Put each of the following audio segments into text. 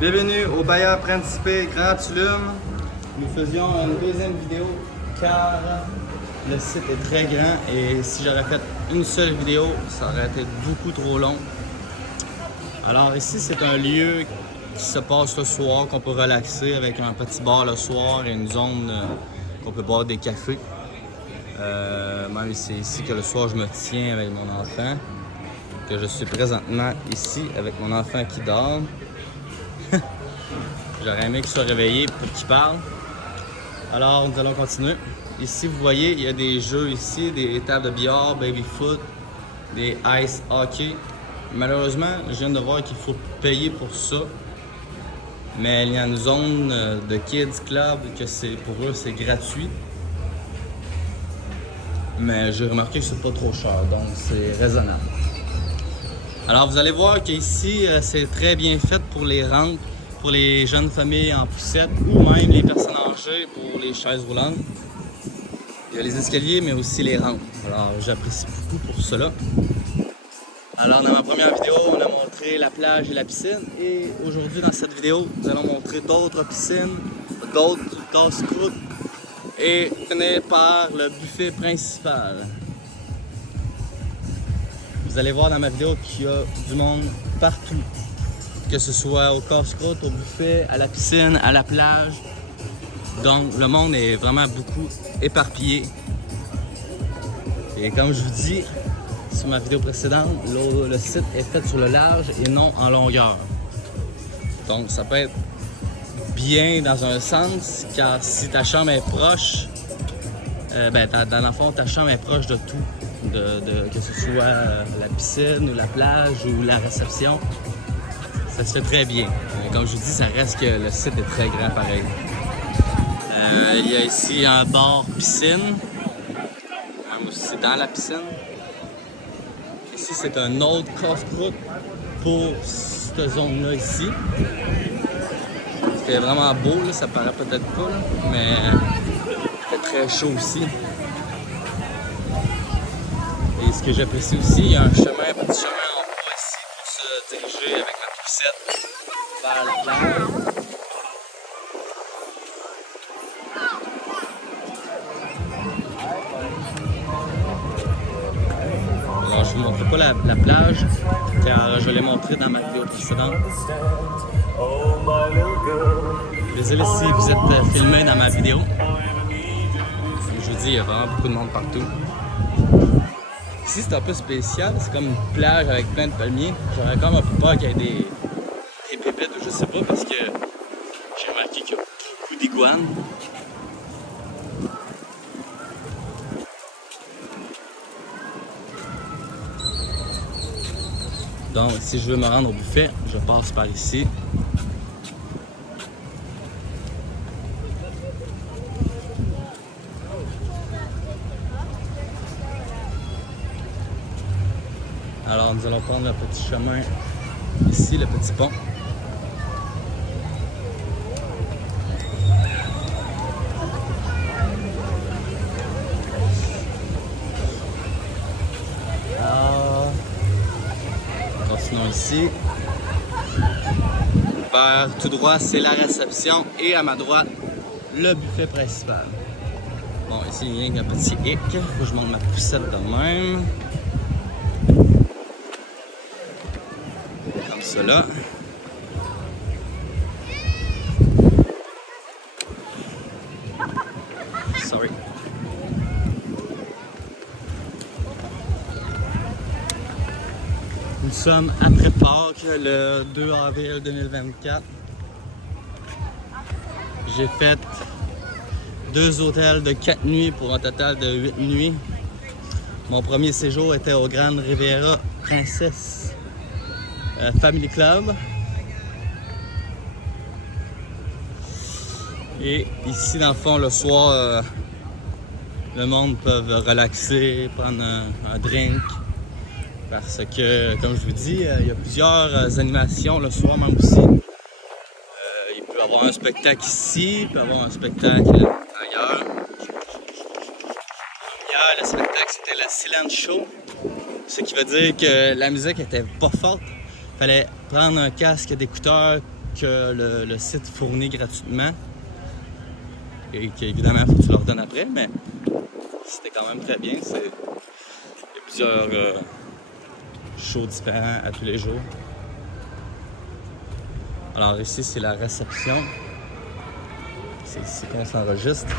Bienvenue au Bahia Principe Grand Tulum. Nous faisions une deuxième vidéo car le site est très grand et si j'aurais fait une seule vidéo, ça aurait été beaucoup trop long. Alors ici, c'est un lieu qui se passe le soir, qu'on peut relaxer avec un petit bar le soir et une zone qu'on peut boire des cafés. Même c'est ici que le soir, je me tiens avec mon enfant, que je suis présentement ici avec mon enfant qui dort. J'aurais aimé qu'il soit réveillé pour qu'il parle. Alors, nous allons continuer. Ici, vous voyez, il y a des jeux ici, des tables de billard, baby foot, des ice hockey. Malheureusement, je viens de voir qu'il faut payer pour ça. Mais il y a une zone de kids club que pour eux, c'est gratuit. Mais j'ai remarqué que c'est pas trop cher, donc c'est raisonnable. Alors, vous allez voir qu'ici, c'est très bien fait pour les rampes, pour les jeunes familles en poussette ou même les personnes âgées pour les chaises roulantes. Il y a les escaliers, mais aussi les rampes. Alors, j'apprécie beaucoup pour cela. Alors, dans ma première vidéo, on a montré la plage et la piscine. Et aujourd'hui, dans cette vidéo, nous allons montrer d'autres piscines, d'autres casse-croûtes et finir par le buffet principal. Vous allez voir dans ma vidéo qu'il y a du monde partout. Que ce soit au casse-croûte, au buffet, à la piscine, à la plage. Donc, le monde est vraiment beaucoup éparpillé. Et comme je vous dis sur ma vidéo précédente, le site est fait sur le large et non en longueur. Donc, ça peut être bien dans un sens, car si ta chambre est proche, dans le fond, ta chambre est proche de tout. Que ce soit la piscine ou la plage ou la réception. Ça se fait très bien. Comme je vous dis, ça reste que le site est très grand pareil. Il y a ici un bar piscine, même aussi dans la piscine. Ici, c'est un autre casse-croûte pour cette zone-là ici. Il fait vraiment beau, là, ça paraît peut-être pas, là, mais il fait très chaud aussi. Et ce que j'apprécie aussi, il y a un petit chemin en bois ici pour se diriger avec notre poussette vers la plage. Alors, je ne vous montre pas la plage, car je l'ai montré dans ma vidéo précédente. Désolé si vous êtes filmé dans ma vidéo. Comme je vous dis, il y a vraiment beaucoup de monde partout. Ici, c'est un peu spécial, c'est comme une plage avec plein de palmiers. J'aurais quand même un peu peur qu'il y ait des pépites ou je sais pas, parce que j'ai remarqué qu'il y a beaucoup d'iguanes. Donc, si je veux me rendre au buffet, je passe par ici. Alors, nous allons prendre le petit chemin ici, le petit pont. Alors, continuons ici. Vers tout droit, c'est la réception et à ma droite, le buffet principal. Bon, ici, il y a un petit hic. Il faut que je monte ma poussette de même. Comme cela. Sorry. Nous sommes après Pâques, le 2 avril 2024. J'ai fait 2 hôtels de 4 nuits pour un total de 8 nuits. Mon premier séjour était au Grand Riviera Princess Family Club. Et ici, dans le fond, le soir, le monde peut relaxer, prendre un drink. Parce que, comme je vous dis, il y a plusieurs animations le soir même aussi. Il peut y avoir un spectacle ici, il peut y avoir un spectacle ailleurs. Hier, le spectacle, c'était le Silent Show. Ce qui veut dire que la musique était pas forte. Il fallait prendre un casque d'écouteurs que le site fournit gratuitement. Et qu'évidemment, il faut que tu leur donnes après, mais c'était quand même très bien. Il y a plusieurs shows différents à tous les jours. Alors ici, c'est la réception. C'est ici qu'on s'enregistre.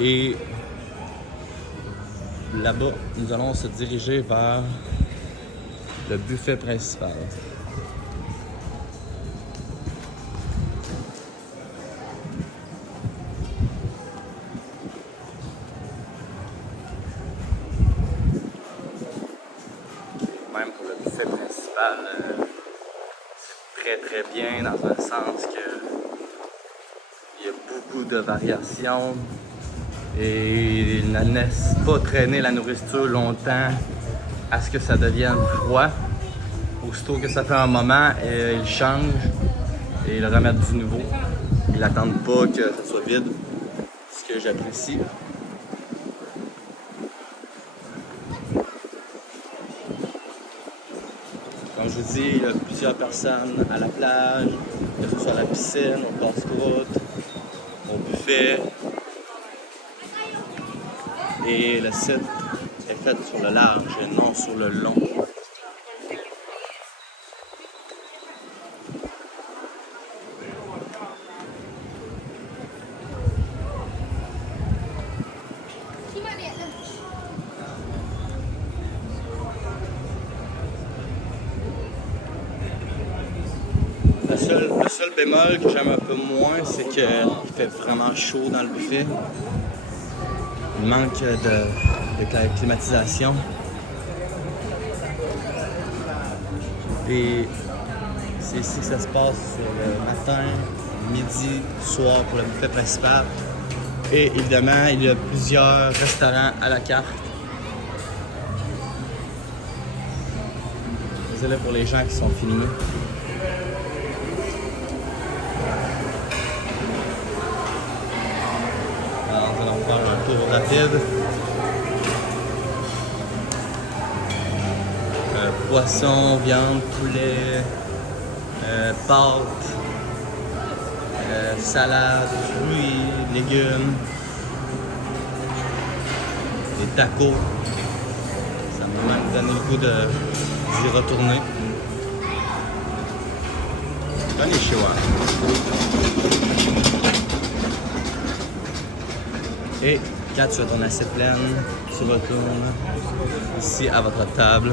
Et là-bas, nous allons se diriger vers le buffet principal. Même pour le buffet principal, c'est très bien dans un sens que il y a beaucoup de variations et ils ne laissent pas traîner la nourriture longtemps à ce que ça devienne froid. Aussitôt que ça fait un moment, ils changent et ils remettent du nouveau. Ils n'attendent pas que ça soit vide, ce que j'apprécie. Comme je vous dis, il y a plusieurs personnes à la plage, que ce soit à la piscine, au passe-croûte, au buffet. Et le site est fait sur le large et non sur le long. Le seul bémol que j'aime un peu moins, c'est qu'il fait vraiment chaud dans le buffet. Il manque de climatisation. Et c'est ici que ça se passe sur le matin, midi, soir pour le buffet principal. Et évidemment, il y a plusieurs restaurants à la carte. Désolé pour les gens qui sont filmés. Alors, nous allons faire un tour rapide. Poisson, viande, poulet, pâtes, salade, fruits, légumes, des tacos. Ça m'a même donné le goût d'y retourner. Konnichiwa. Et quand tu as ton assiette pleine, tu retournes ici à votre table.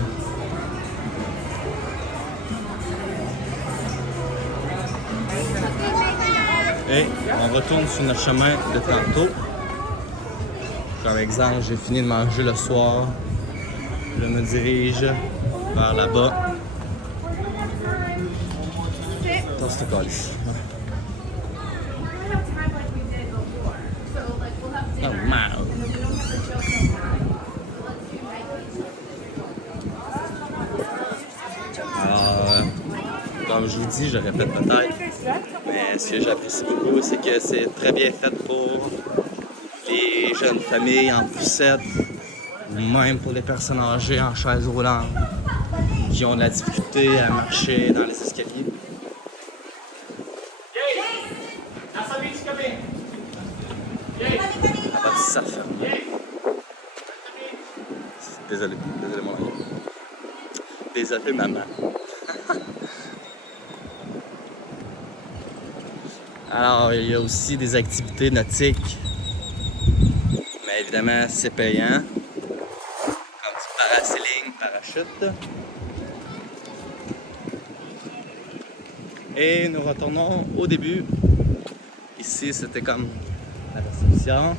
Et on retourne sur notre chemin de tantôt. Comme exemple, j'ai fini de manger le soir. Je me dirige vers là-bas. Toast to calice. Oh man! Alors, comme je vous dis, je répète peut-être, mais ce que j'apprécie beaucoup, c'est que c'est très bien fait pour les jeunes familles en poussette, ou même pour les personnes âgées en chaise roulante, qui ont de la difficulté à marcher dans les escaliers. Ça ferme. Désolé mon ami. Désolé maman. Alors, il y a aussi des activités nautiques, mais évidemment, c'est payant, comme du parasailing, parachute. Et nous retournons au début. Ici, c'était comme la réception.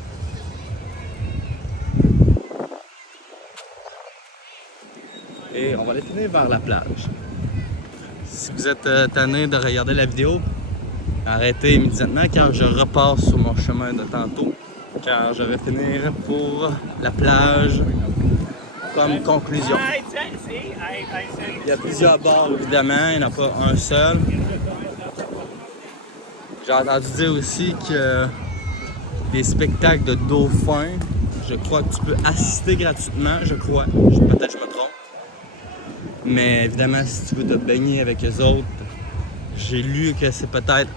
Et on va aller finir vers la plage. Si vous êtes tanné de regarder la vidéo, arrêtez immédiatement car je repars sur mon chemin de tantôt. Car je vais finir pour la plage comme conclusion. Il y a plusieurs bars évidemment, il n'y en a pas un seul. J'ai entendu dire aussi que des spectacles de dauphins, je crois que tu peux assister gratuitement, je crois. Peut-être que je me trompe. Mais évidemment, si tu veux te baigner avec eux autres, j'ai lu que c'est peut-être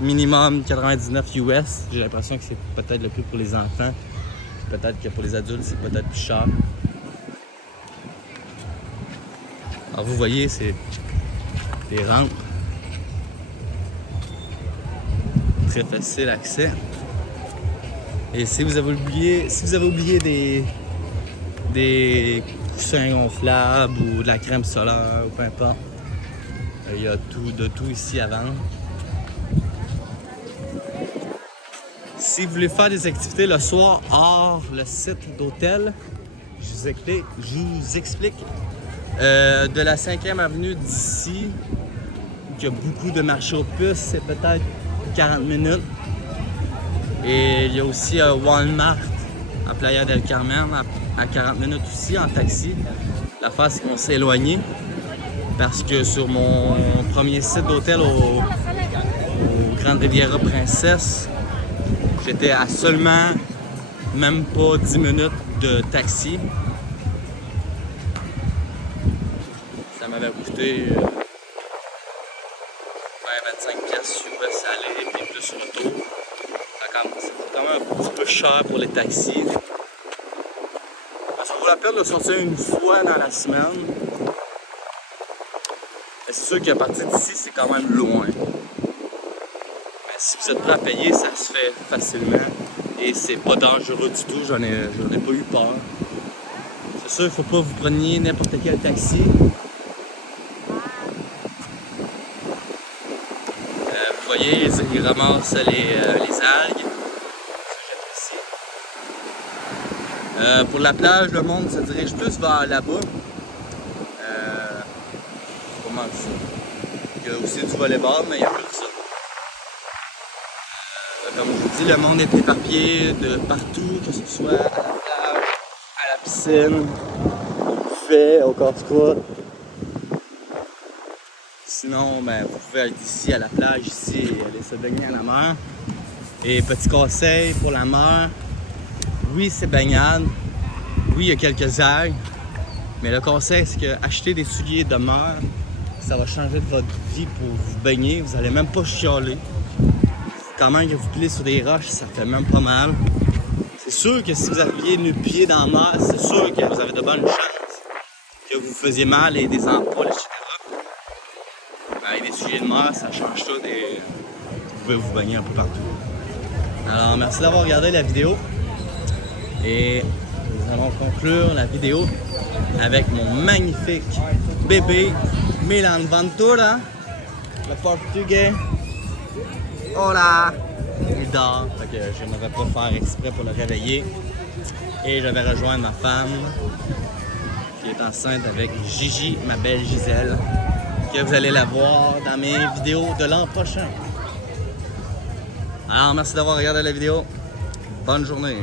minimum 99 US. J'ai l'impression que c'est peut-être le prix pour les enfants. Peut-être que pour les adultes, c'est peut-être plus cher. Alors vous voyez, c'est des rampes. Très facile accès. Et si vous avez oublié, des coussins gonflables ou de la crème solaire ou peu importe, il y a de tout ici à vendre. Si vous voulez faire des activités le soir hors le site d'hôtel, je vous explique. De la 5e avenue d'ici, où il y a beaucoup de marchés aux puces, c'est peut-être 40 minutes. Et il y a aussi Walmart à Playa del Carmen à 40 minutes aussi en taxi. L'affaire, c'est qu'on s'est éloigné parce que sur mon premier site d'hôtel au Grand Riviera Princesse, j'étais à seulement même pas 10 minutes de taxi. Ça m'avait coûté 20-25$ US aller et plus retour. C'est quand même un petit peu cher pour les taxis. Ça vaut la peine de sortir une fois dans la semaine. Mais c'est sûr qu'à partir d'ici, c'est quand même loin. Mais si vous êtes prêt à payer, ça se fait facilement. Et c'est pas dangereux du tout, j'en ai pas eu peur. C'est sûr, il faut pas que vous preniez n'importe quel taxi. Vous voyez, ils ramassent les algues. Pour la plage, le monde se dirige plus vers là-bas. Comment ça? Il y a aussi du volleyball, mais il n'y a plus que ça. Comme je vous dis, le monde est éparpillé de partout, que ce soit à la plage, à la piscine, au buffet, au casse-croûte. Sinon, ben, vous pouvez être ici à la plage, ici, et aller se baigner à la mer. Et petit conseil pour la mer, oui, c'est baignade, oui, il y a quelques algues, mais le conseil, c'est que acheter des souliers de mer, ça va changer de votre vie pour vous baigner, vous n'allez même pas chialer. Quand même que vous pilez sur des roches, ça fait même pas mal. C'est sûr que si vous arriviez nu-pieds dans la mer, c'est sûr que vous avez de bonnes chances que vous faisiez mal et des ampoules, etc. Avec des souliers de mer, ça change tout et vous pouvez vous baigner un peu partout. Alors, merci d'avoir regardé la vidéo. Et nous allons conclure la vidéo avec mon magnifique bébé Milan Ventura, le portugais. Hola! Il dort, fait que je n'aurais pas faire exprès pour le réveiller. Et je vais rejoindre ma femme qui est enceinte avec Gigi, ma belle Gisèle, que vous allez la voir dans mes vidéos de l'an prochain. Alors, merci d'avoir regardé la vidéo. Bonne journée.